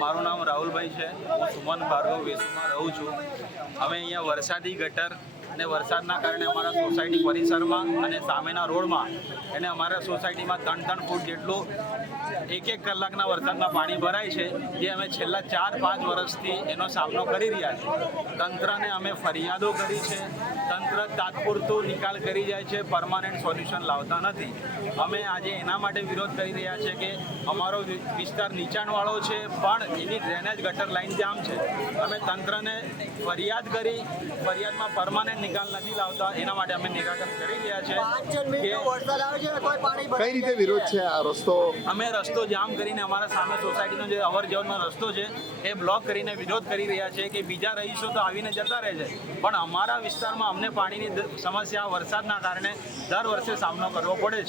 મારું નામ રાહુલભાઈ છે, હું સુમન ભાર્ગવ વેસુમાં રહું છું. અમે અહીંયા વરસાદી ગટર અને વરસાદના કારણે અમારા સોસાયટી પરિસરમાં અને સામેના રોડમાં અને અમારા સોસાયટીમાં 3 ફૂટ જેટલું એક કલાકના વરસાદમાં પાણી ભરાય છે, જે અમે છેલ્લા 4-5 વર્ષથી એનો સામનો કરી રહ્યા છીએ. તંત્રને અમે ફરિયાદો કરી છે, તંત્ર તાત્પૂરતું નિકાલ કરી જાય છે, પરમાનન્ટ સોલ્યુશન લાવતા નથી. અમે આજે એના માટે વિરોધ કરી રહ્યા છે કે અમારો વિસ્તાર નીચાણવાળો છે, પણ એની ડ્રેનેજ ગટર લાઈન જામ છે. અમે તંત્રને ફરિયાદ કરી, ફરિયાદમાં પરમાનન્ટ નિકાલ નથી લાવતા, એના માટે અમે નિરાકરણ કરી રહ્યા છે. કઈ રીતે વિરોધ છે આ રસ્તો? અમે રસ્તો જામ કરીને અમારા સામે સોસાયટીનો જે અવર જવરનો રસ્તો છે એ બ્લોક કરીને વિરોધ કરી રહ્યા છે કે બીજા રહીશો તો આવીને જતા રહે છે, પણ અમારા વિસ્તારમાં અમને પાણીની સમસ્યા વરસાદના કારણે દર વર્ષે સામનો કરવો પડે છે.